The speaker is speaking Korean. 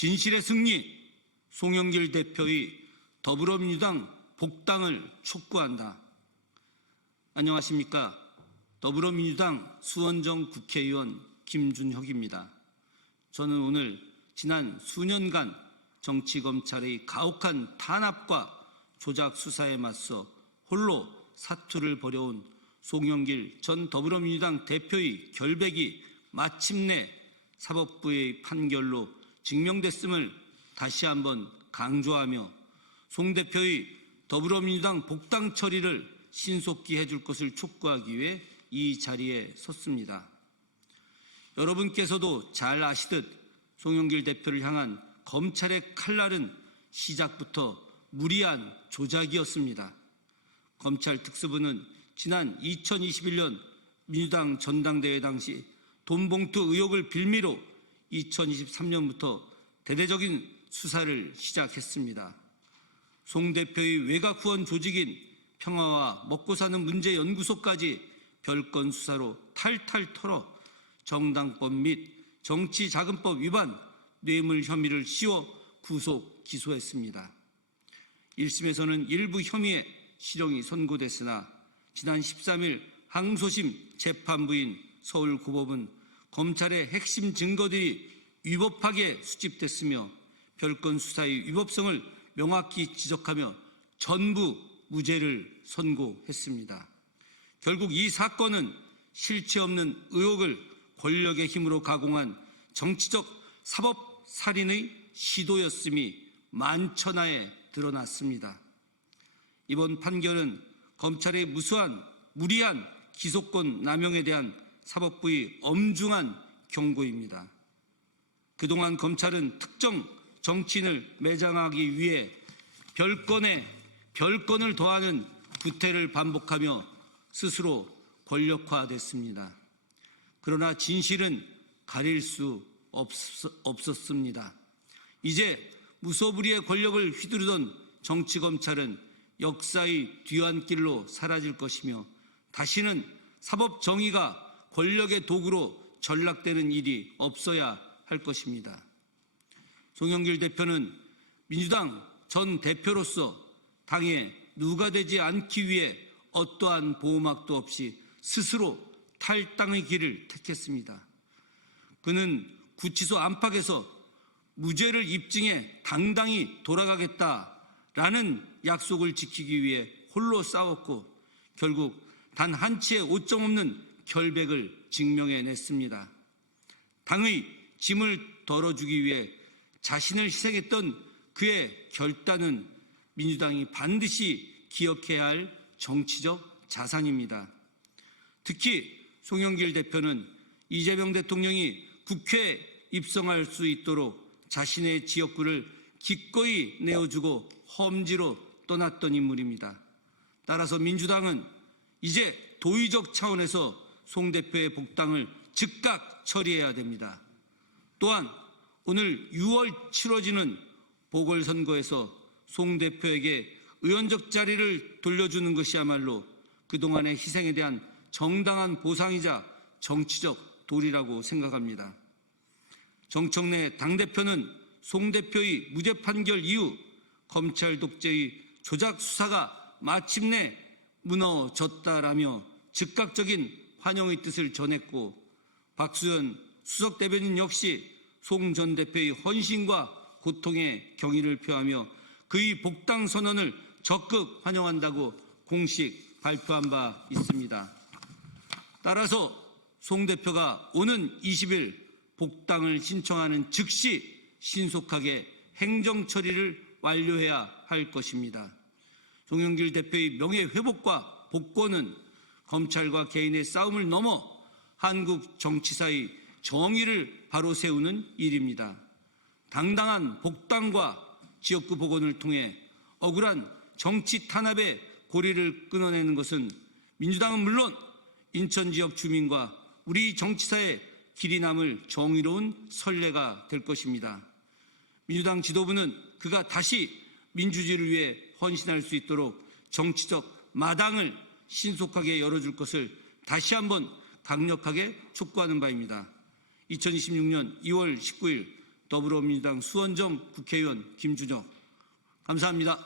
진실의 승리, 송영길 대표의 더불어민주당 복당을 촉구한다. 안녕하십니까. 더불어민주당 수원정 국회의원 김준혁입니다. 저는 오늘 지난 수년간 정치검찰의 가혹한 탄압과 조작 수사에 맞서 홀로 사투를 벌여온 송영길 전 더불어민주당 대표의 결백이 마침내 사법부의 판결로 증명됐음을 다시 한번 강조하며 송 대표의 더불어민주당 복당 처리를 신속히 해줄 것을 촉구하기 위해 이 자리에 섰습니다. 여러분께서도 잘 아시듯 송영길 대표를 향한 검찰의 칼날은 시작부터 무리한 조작이었습니다. 검찰 특수부는 지난 2021년 민주당 전당대회 당시 돈봉투 의혹을 빌미로 2023년부터 대대적인 수사를 시작했습니다. 송 대표의 외곽 후원 조직인 평화와 먹고사는 문제연구소까지 별건 수사로 탈탈 털어 정당법 및 정치자금법 위반, 뇌물 혐의를 씌워 구속, 기소했습니다. 1심에서는 일부 혐의에 실형이 선고됐으나 지난 13일 항소심 재판부인 서울고법은 검찰의 핵심 증거들이 위법하게 수집됐으며 별건 수사의 위법성을 명확히 지적하며 전부 무죄를 선고했습니다. 결국 이 사건은 실체 없는 의혹을 권력의 힘으로 가공한 정치적 사법살인의 시도였음이 만천하에 드러났습니다. 이번 판결은 검찰의 무리한 기소권 남용에 대한 사법부의 엄중한 경고입니다. 그동안 검찰은 특정 정치인을 매장하기 위해 별건에 별건을 더하는 구태를 반복하며 스스로 권력화됐습니다. 그러나 진실은 가릴 수 없었습니다. 이제 무소불위의 권력을 휘두르던 정치검찰은 역사의 뒤안길로 사라질 것이며 다시는 사법 정의가 권력의 도구로 전락되는 일이 없어야 할 것입니다. 송영길 대표는 민주당 전 대표로서 당에 누가 되지 않기 위해 어떠한 보호막도 없이 스스로 탈당의 길을 택했습니다. 그는 구치소 안팎에서 무죄를 입증해 당당히 돌아가겠다라는 약속을 지키기 위해 홀로 싸웠고 결국 단 한 치의 오점 없는 결백을 증명해냈습니다. 당의 짐을 덜어주기 위해 자신을 희생했던 그의 결단은 민주당이 반드시 기억해야 할 정치적 자산입니다. 특히 송영길 대표는 이재명 대통령이 국회에 입성할 수 있도록 자신의 지역구를 기꺼이 내어주고 험지로 떠났던 인물입니다. 따라서 민주당은 이제 도의적 차원에서 송 대표의 복당을 즉각 처리해야 됩니다. 또한 오늘 6월 치러지는 보궐선거에서 송 대표에게 의원적 자리를 돌려주는 것이야말로 그동안의 희생에 대한 정당한 보상이자 정치적 도리라고 생각합니다. 정청래 당대표는 송 대표의 무죄 판결 이후 검찰 독재의 조작 수사가 마침내 무너졌다라며 즉각적인 환영의 뜻을 전했고 박수현 수석 대변인 역시 송 전 대표의 헌신과 고통의 경의를 표하며 그의 복당 선언을 적극 환영한다고 공식 발표한 바 있습니다. 따라서 송 대표가 오는 20일 복당을 신청하는 즉시 신속하게 행정 처리를 완료해야 할 것입니다. 송영길 대표의 명예회복과 복권은 검찰과 개인의 싸움을 넘어 한국 정치사의 정의를 바로 세우는 일입니다. 당당한 복당과 지역구 복원을 통해 억울한 정치 탄압의 고리를 끊어내는 것은 민주당은 물론 인천 지역 주민과 우리 정치사에 길이 남을 정의로운 선례가 될 것입니다. 민주당 지도부는 그가 다시 민주주의를 위해 헌신할 수 있도록 정치적 마당을 신속하게 열어줄 것을 다시 한번 강력하게 촉구하는 바입니다. 2026년 2월 19일 더불어민주당 수원정 국회의원 김준혁. 감사합니다.